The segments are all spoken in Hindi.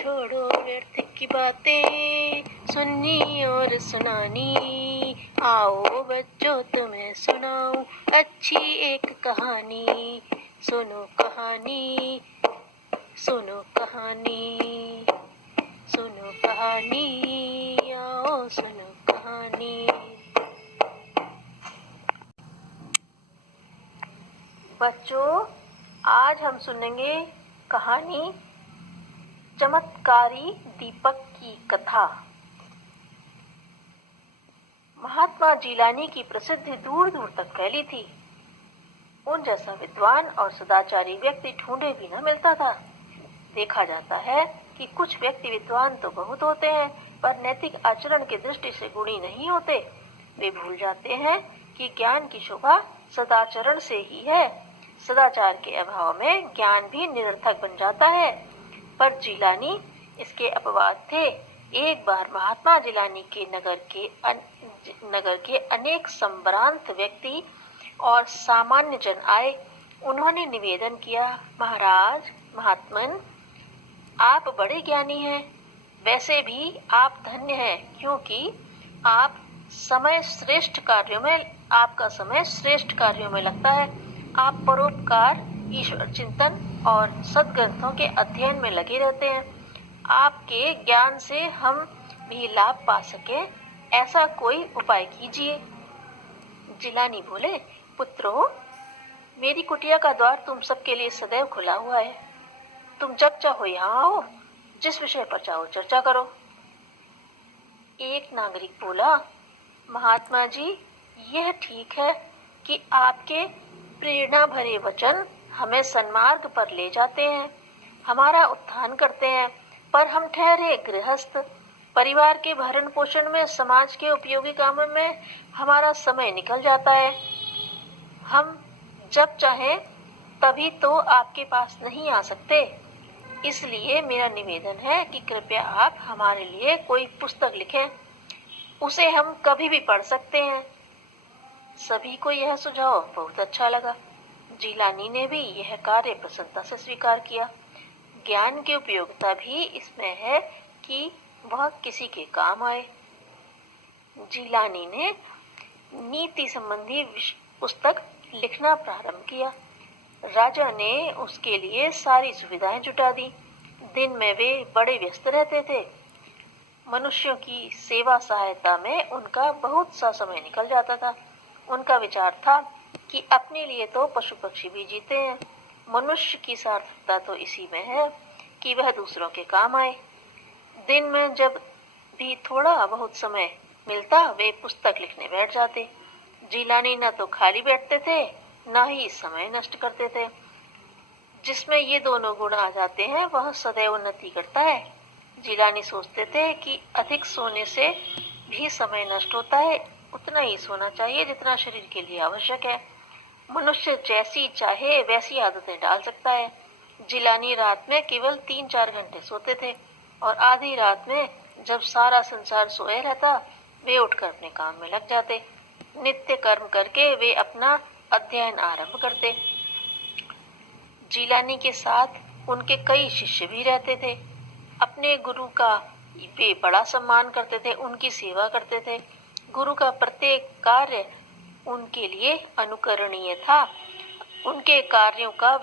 छोड़ो व्यर्थ की बातें, सुननी और सुनानी। आओ बच्चों तुम्हें सुनाऊं अच्छी एक कहानी। सुनो कहानी, सुनो कहानी, सुनो कहानी, आओ सुनो कहानी। बच्चों, आज हम सुनेंगे कहानी चमत्कारी दीपक की कथा। महात्मा जिलानी की प्रसिद्धि दूर दूर तक फैली थी। उन जैसा विद्वान और सदाचारी व्यक्ति ढूंढे भी न मिलता था। देखा जाता है कि कुछ व्यक्ति विद्वान तो बहुत होते हैं, पर नैतिक आचरण की दृष्टि से गुणी नहीं होते। वे भूल जाते हैं कि ज्ञान की शोभा सदाचरण से ही है। सदाचार के अभाव में ज्ञान भी निरर्थक बन जाता है। पर जिलानी इसके अपवाद थे। एक बार महात्मा जिलानी के नगर के अनेक संभ्रांत व्यक्ति और सामान्य जन आए। उन्होंने निवेदन किया, महाराज, महात्मन, आप बड़े ज्ञानी हैं। वैसे भी आप धन्य हैं, क्योंकि आपका समय श्रेष्ठ कार्यों में लगता है। आप परोपकार, ईश्वर चिंतन और सद्ग्रंथों के अध्ययन में लगे रहते हैं। आपके ज्ञान से हम भी लाभ पा सके, ऐसा कोई उपाय कीजिए। जिलानी बोले, पुत्रों, मेरी कुटिया का द्वार तुम सबके लिए सदैव खुला हुआ है। तुम जब चाहो यहाँ आओ, जिस विषय पर चाहो चर्चा करो। एक नागरिक बोला, महात्मा जी, यह ठीक है कि आपके प्रेरणा भरे वचन हमें सन्मार्ग पर ले जाते हैं, हमारा उत्थान करते हैं, पर हम ठहरे गृहस्थ। परिवार के भरण पोषण में, समाज के उपयोगी कामों में हमारा समय निकल जाता है। हम जब चाहें तभी तो आपके पास नहीं आ सकते। इसलिए मेरा निवेदन है कि कृपया आप हमारे लिए कोई पुस्तक लिखें, उसे हम कभी भी पढ़ सकते हैं। सभी को यह सुझाव बहुत अच्छा लगा। जिलानी ने भी यह कार्य प्रसन्नता से स्वीकार किया। ज्ञान की उपयोगिता भी इसमें है कि वह किसी के काम आए। जिलानी ने नीति संबंधी पुस्तक लिखना प्रारंभ किया। राजा ने उसके लिए सारी सुविधाएं जुटा दी। दिन में वे बड़े व्यस्त रहते थे। मनुष्यों की सेवा सहायता में उनका बहुत सा समय निकल जाता था। उनका विचार था कि अपने लिए तो पशु पक्षी भी जीते हैं, मनुष्य की सार्थकता तो इसी में है कि वह दूसरों के काम आए। दिन में जब भी थोड़ा बहुत समय मिलता, वे पुस्तक लिखने बैठ जाते। जिलानी न तो खाली बैठते थे, न ही समय नष्ट करते थे। जिसमें ये दोनों गुण आ जाते हैं, वह सदैव उन्नति करता है। जिलानी सोचते थे कि अधिक सोने से भी समय नष्ट होता है। उतना ही सोना चाहिए जितना शरीर के लिए आवश्यक है। मनुष्य जैसी चाहे वैसी आदतें डाल सकता है। जिलानी रात में केवल 3-4 घंटे सोते थे, और आधी रात में जब सारा संसार सोए रहता, वे उठकर अपने काम में लग जाते। नित्य कर्म करके वे अपना अध्ययन आरंभ करते। जिलानी के साथ उनके कई शिष्य भी रहते थे। अपने गुरु का वे बड़ा सम्मान करते थे, उनकी सेवा करते थे। गुरु का प्रत्येक कार्य उनके लिए अनुकरणीय था। उनके कार्यों को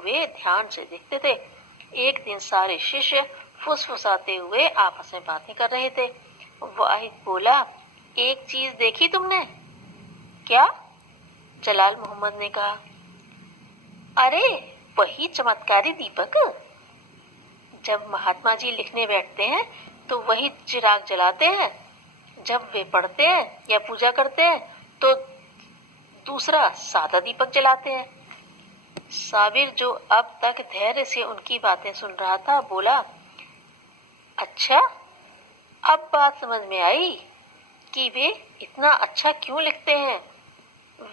वे ध्यान से देखते थे। एक दिन सारे शिष्य फुसफुसाते हुए आपस में बातें कर रहे थे। वाहिद बोला, एक चीज देखी तुमने? क्या? जलाल मोहम्मद ने कहा, अरे वही चमत्कारी दीपक। जब महात्मा जी लिखने बैठते हैं तो वही चिराग जलाते हैं। जब वे पढ़ते हैं या पूजा करते हैं तो दूसरा सादा दीपक जलाते हैं। साबिर, जो अब तक धैर्य से उनकी बातें सुन रहा था, बोला, अच्छा, अब बात समझ में आई कि वे इतना अच्छा क्यों लिखते हैं।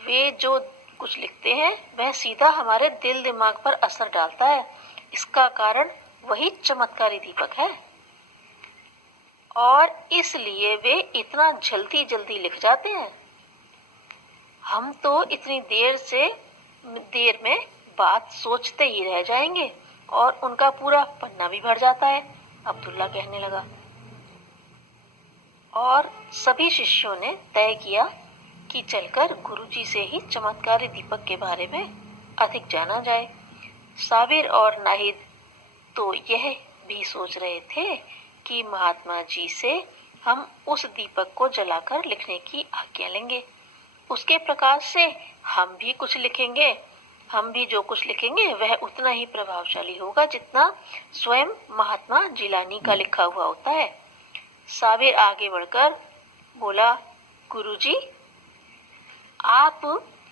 वे जो कुछ लिखते हैं वह सीधा हमारे दिल दिमाग पर असर डालता है। इसका कारण वही चमत्कारी दीपक है, और इसलिए वे इतना जल्दी जल्दी लिख जाते हैं। हम तो इतनी देर में बात सोचते ही रह जाएंगे और उनका पूरा पन्ना भी भर जाता है। अब्दुल्ला कहने लगा। और सभी शिष्यों ने तय किया कि चलकर गुरुजी से ही चमत्कारी दीपक के बारे में अधिक जाना जाए। साबिर और नाहिद तो यह भी सोच रहे थे कि महात्मा जी से हम उस दीपक को जलाकर लिखने की आज्ञा लेंगे। उसके प्रकाश से हम भी कुछ लिखेंगे। हम भी जो कुछ लिखेंगे वह उतना ही प्रभावशाली होगा जितना स्वयं महात्मा जिलानी का लिखा हुआ होता है। साबिर आगे बढ़कर बोला, गुरुजी, आप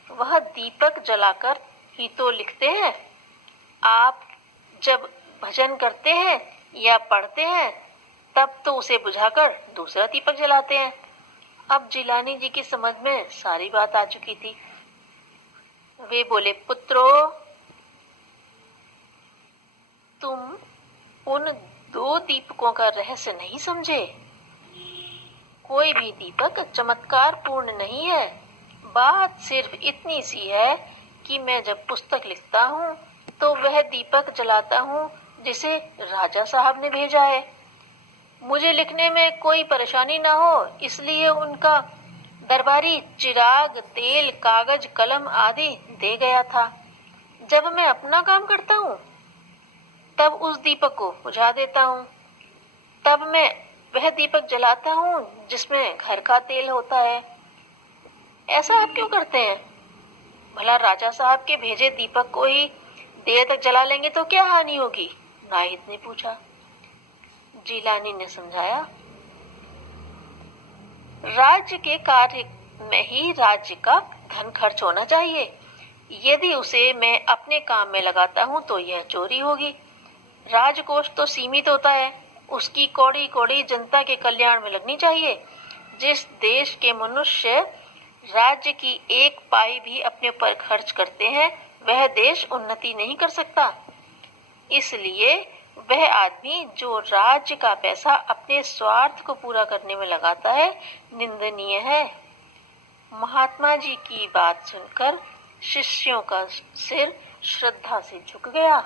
वह दीपक जलाकर ही तो लिखते हैं। आप जब भजन करते हैं या पढ़ते हैं तब तो उसे बुझाकर दूसरा दीपक जलाते हैं। अब जिलानी जी की समझ में सारी बात आ चुकी थी। वे बोले, पुत्रों, तुम उन 2 दीपकों का रहस्य नहीं समझे। कोई भी दीपक चमत्कार पूर्ण नहीं है। बात सिर्फ इतनी सी है कि मैं जब पुस्तक लिखता हूँ तो वह दीपक जलाता हूँ जिसे राजा साहब ने भेजा है। मुझे लिखने में कोई परेशानी ना हो इसलिए उनका दरबारी चिराग, तेल, कागज, कलम आदि दे गया था। जब मैं अपना काम करता हूँ तब उस दीपक को बुझा देता हूँ। तब मैं वह दीपक जलाता हूँ जिसमें घर का तेल होता है। ऐसा आप क्यों करते हैं? भला राजा साहब के भेजे दीपक को ही देर तक जला लेंगे तो क्या हानि होगी? नाहिद ने पूछा। जिलानी ने समझाया, राज्य के कार्य में ही राज्य का धन खर्च होना चाहिए। यदि उसे मैं अपने काम में लगाता हूँ तो यह चोरी होगी। राजकोष तो सीमित होता है, उसकी कौड़ी कौड़ी जनता के कल्याण में लगनी चाहिए। जिस देश के मनुष्य राज्य की एक पाई भी अपने पर खर्च करते हैं वह देश उन्नति नहीं कर सकता। इसलिए वह आदमी जो राज्य का पैसा अपने स्वार्थ को पूरा करने में लगाता है निंदनीय है। महात्मा जी की बात सुनकर शिष्यों का सिर श्रद्धा से झुक गया।